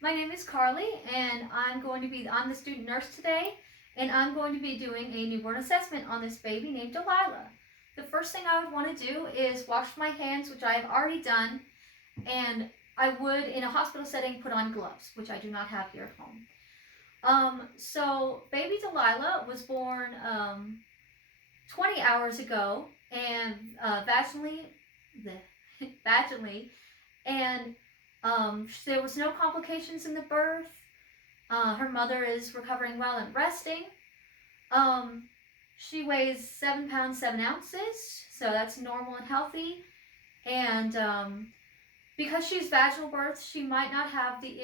My name is Carly, and I'm the student nurse today, and I'm going to be doing a newborn assessment on this baby named Delilah. The first thing I would want to do is wash my hands, which I have already done, and I would, in a hospital setting, put on gloves, which I do not have here at home. So baby Delilah was born 20 hours ago, and vaginally, vaginally, and there was no complications in the birth. Her mother is recovering well and resting. Um, she weighs 7 pounds 7 ounces, so that's normal and healthy. And because she's vaginal birth, she might not have the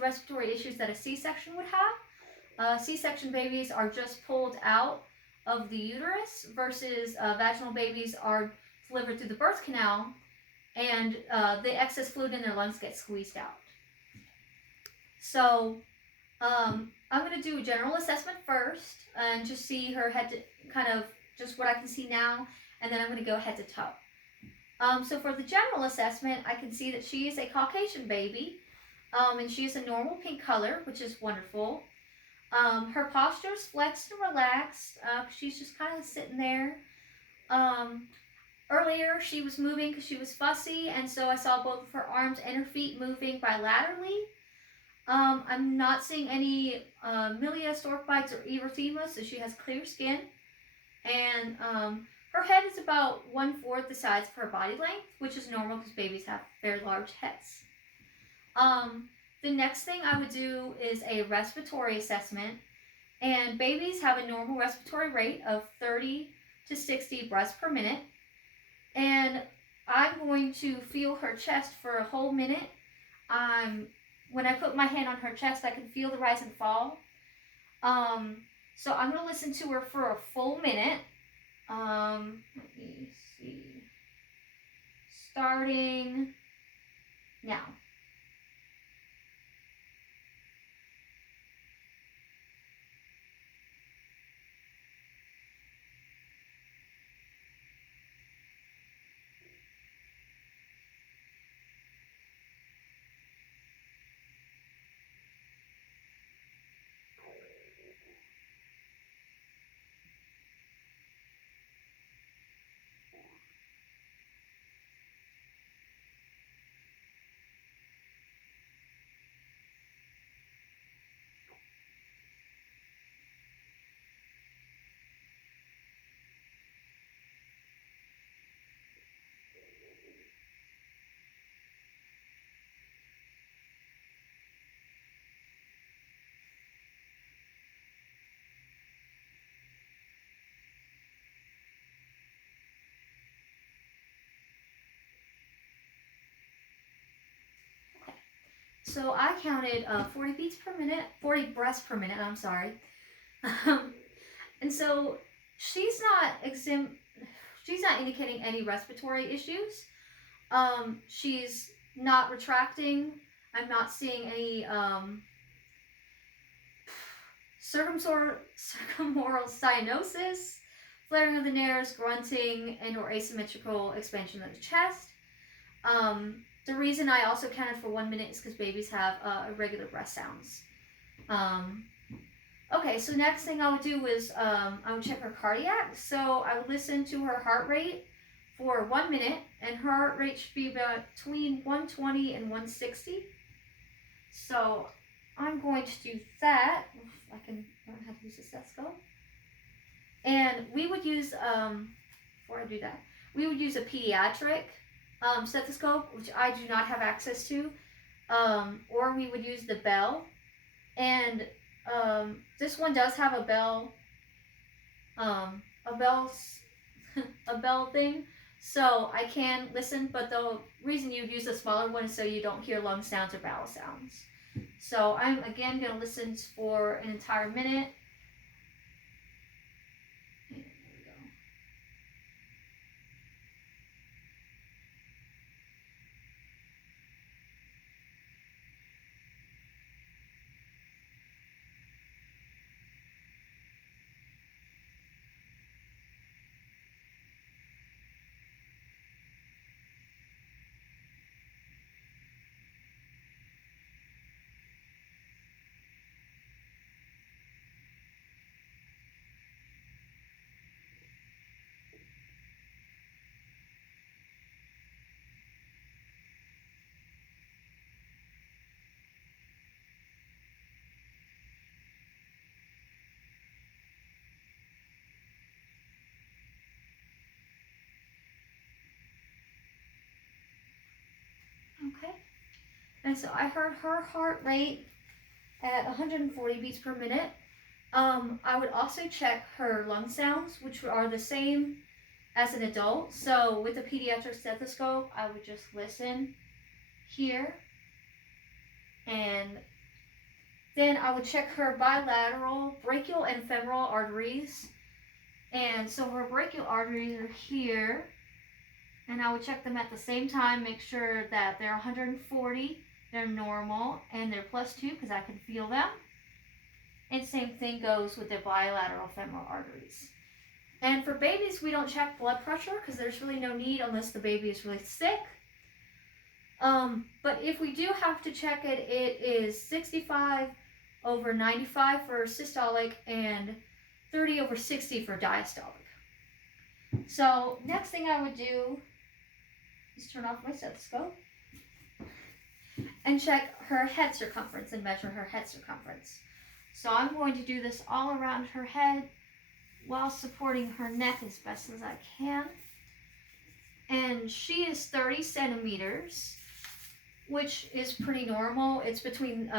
respiratory issues that a C-section would have. C-section babies are just pulled out of the uterus versus vaginal babies are delivered through the birth canal, and the excess fluid in their lungs gets squeezed out. So I'm going to do a general assessment first and just see her head to kind of just what I can see now, and then I'm going to go head to toe. So for the general assessment, I can see that she is a Caucasian baby, and she is a normal pink color, which is wonderful. Her posture is flexed and relaxed. She's just kind of sitting there. Earlier, she was moving because she was fussy, and so I saw both of her arms and her feet moving bilaterally. I'm not seeing any milia, stork bites, or erythema, so she has clear skin. And her head is about 1/4 the size of her body length, which is normal because babies have very large heads. The next thing I would do is a respiratory assessment. And babies have a normal respiratory rate of 30 to 60 breaths per minute. And I'm going to feel her chest for a whole minute. When I put my hand on her chest, I can feel the rise and fall. So I'm going to listen to her for a full minute. Let me see. Starting now. So I counted 40 beats per minute, 40 breaths per minute, I'm sorry. And so she's not she's not indicating any respiratory issues. She's not retracting. I'm not seeing any circummoral cyanosis, flaring of the nares, grunting, and or asymmetrical expansion of the chest. The reason I also counted for 1 minute is because babies have irregular breath sounds. Okay, so next thing I would do is I would check her cardiac. So I would listen to her heart rate for 1 minute, and her heart rate should be between 120 and 160. So I'm going to do that. I can learn how to use a stethoscope. And we would use, before I do that, we would use a pediatric stethoscope, which I do not have access to, or we would use the Bell. And this one does have a bell, a bell thing, so I can listen. But the reason you would use a smaller one is so you don't hear lung sounds or bowel sounds. So I'm again going to listen for an entire minute. And so I heard her heart rate at 140 beats per minute. I would also check her lung sounds, which are the same as an adult. So with a pediatric stethoscope, I would just listen here, and then I would check her bilateral brachial and femoral arteries. And so her brachial arteries are here, and I would check them at the same time, make sure that they're 140, they're normal, and they're +2 because I can feel them. And same thing goes with the bilateral femoral arteries. And for babies, we don't check blood pressure because there's really no need unless the baby is really sick. But if we do have to check it, it is 65/95 for systolic and 30/60 for diastolic. So next thing I would do is turn off my stethoscope and check her head circumference and measure her head circumference. So I'm going to do this all around her head while supporting her neck as best as I can. And she is 30 centimeters, which is pretty normal. It's between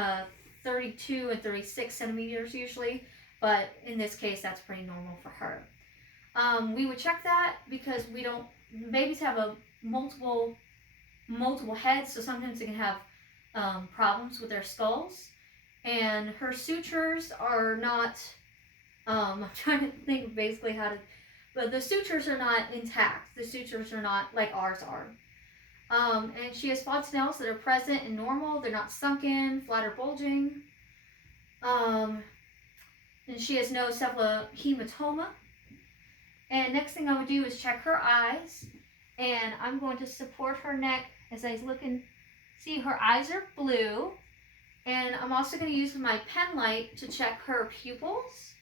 32 and 36 centimeters usually, but in this case, that's pretty normal for her. We would check that because babies have multiple heads, so sometimes they can have problems with their skulls. And her sutures are not, I'm trying to think basically but the sutures are not intact. The sutures are not like ours are. And she has fontanelles that are present and normal. They're not sunken, flat, or bulging. And she has no cephalohematoma. And next thing I would do is check her eyes. And I'm going to support her neck as I look and see her eyes are blue. And I'm also going to use my pen light to check her pupils.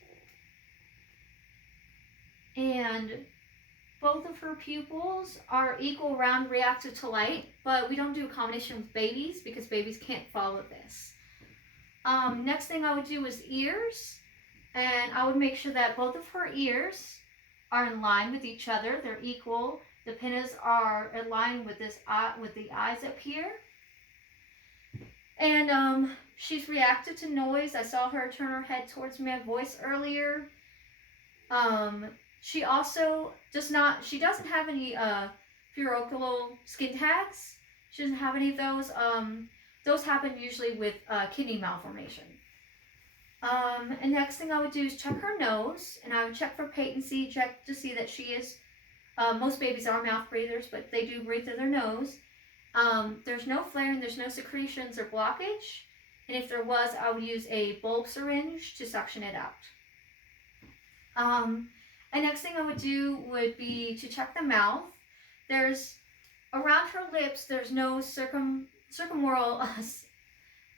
And both of her pupils are equal round reactive to light, but we don't do a combination with babies because babies can't follow this. Next thing I would do is ears, and I would make sure that both of her ears are in line with each other. They're equal. The pinnas are aligned with the eyes up here. And she's reactive to noise. I saw her turn her head towards my voice earlier. She also she doesn't have any furuncular skin tags. She doesn't have any of those. Those happen usually with kidney malformation. And next thing I would do is check her nose, and I would check for patency, check to see that she is, most babies are mouth breathers, but they do breathe through their nose. There's no flaring, there's no secretions or blockage, and if there was, I would use a bulb syringe to suction it out. And next thing I would do would be to check the mouth. Around her lips, there's no circummoral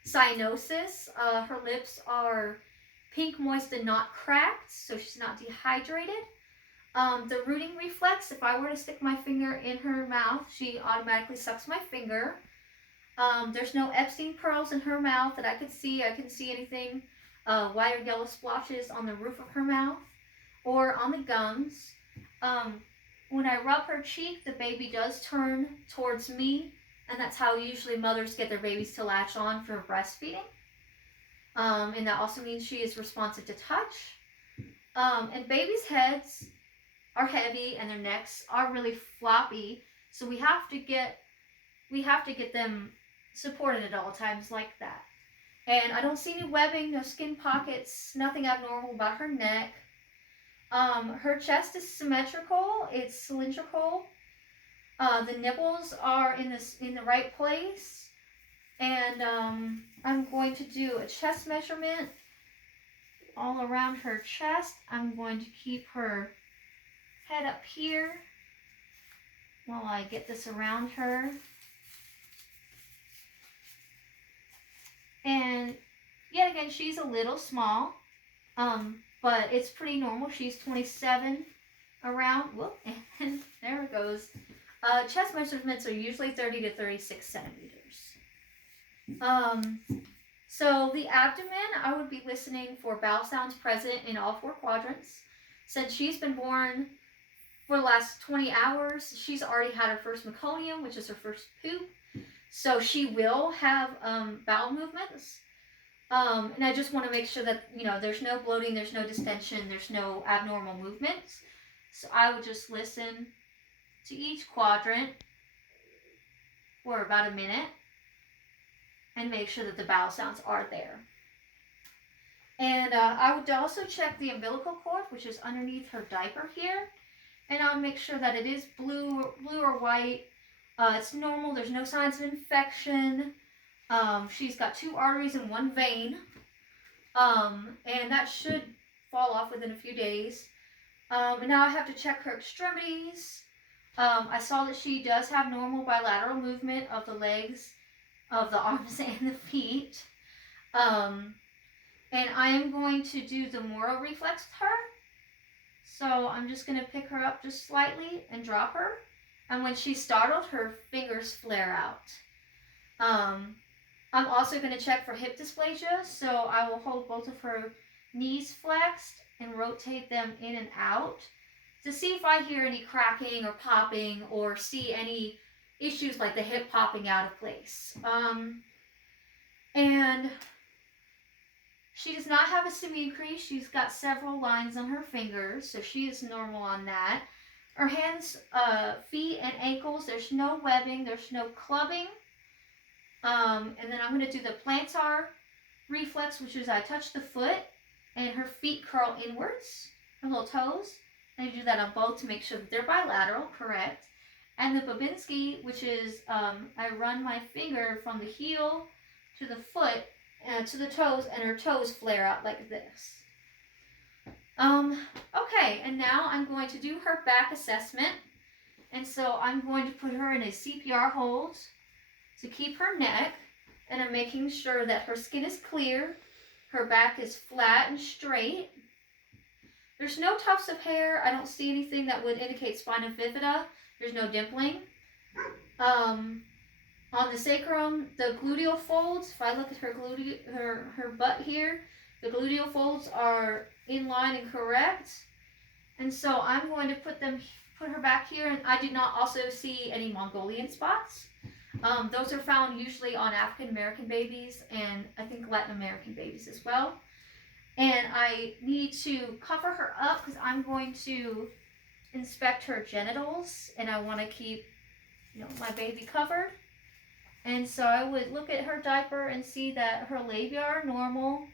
cyanosis. Her lips are pink, moist, and not cracked, so she's not dehydrated. The rooting reflex, if I were to stick my finger in her mouth, she automatically sucks my finger. There's no Epstein pearls in her mouth that I could see. I couldn't see anything white or yellow splotches on the roof of her mouth or on the gums. When I rub her cheek, the baby does turn towards me, and that's how usually mothers get their babies to latch on for breastfeeding. And that also means she is responsive to touch. And babies' heads are heavy and their necks are really floppy, so we have to get them supported at all times like that. And I don't see any webbing, no skin pockets, nothing abnormal about her neck. Her chest is symmetrical, it's cylindrical. The nipples are in the right place. And I'm going to do a chest measurement all around her chest. I'm going to keep her head up here while I get this around her. And yet again, she's a little small, but it's pretty normal. She's 27 around. Whoop, and there it goes. Chest measurements are usually 30 to 36 centimeters. So the abdomen, I would be listening for bowel sounds present in all 4 quadrants. Since she's been born for the last 20 hours, she's already had her first meconium, which is her first poop. So she will have bowel movements. And I just want to make sure that, there's no bloating, there's no distension, there's no abnormal movements. So I would just listen to each quadrant for about a minute and make sure that the bowel sounds are there. And I would also check the umbilical cord, which is underneath her diaper here. And I would make sure that it is blue or white. It's normal. There's no signs of infection. She's got 2 arteries and 1 vein. And that should fall off within a few days. And now I have to check her extremities. I saw that she does have normal bilateral movement of the legs, of the arms and the feet. And I am going to do the Moro reflex with her. So I'm just going to pick her up just slightly and drop her. And when she's startled, her fingers flare out. I'm also going to check for hip dysplasia. So I will hold both of her knees flexed and rotate them in and out to see if I hear any cracking or popping or see any issues like the hip popping out of place. And she does not have a simian crease. She's got several lines on her fingers, so she is normal on that. Her hands, feet, and ankles, there's no webbing, there's no clubbing. And then I'm going to do the plantar reflex, which is I touch the foot and her feet curl inwards, her little toes. And I do that on both to make sure that they're bilateral, correct. And the Babinski, which is I run my finger from the heel to the foot to the toes, and her toes flare out like this. Okay, and now I'm going to do her back assessment. And so I'm going to put her in a CPR hold to keep her neck, and I'm making sure that her skin is clear, her back is flat and straight. There's no tufts of hair. I don't see anything that would indicate spina bifida. There's no dimpling. On the sacrum, the gluteal folds, if I look at her butt here, the gluteal folds are in line and correct. And so I'm going to put her back here, and I did not also see any Mongolian spots. Those are found usually on African American babies and I think Latin American babies as well. And I need to cover her up because I'm going to inspect her genitals, and I want to keep, my baby covered. And so I would look at her diaper and see that her labia are normal.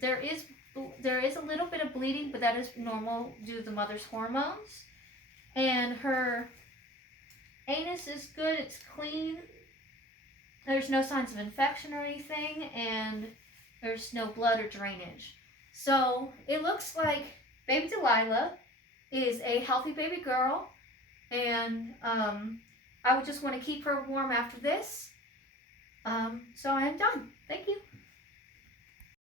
There is a little bit of bleeding, but that is normal due to the mother's hormones. And her anus is good, it's clean. There's no signs of infection or anything, and there's no blood or drainage. So it looks like baby Delilah is a healthy baby girl, and I would just want to keep her warm after this. So I am done. Thank you.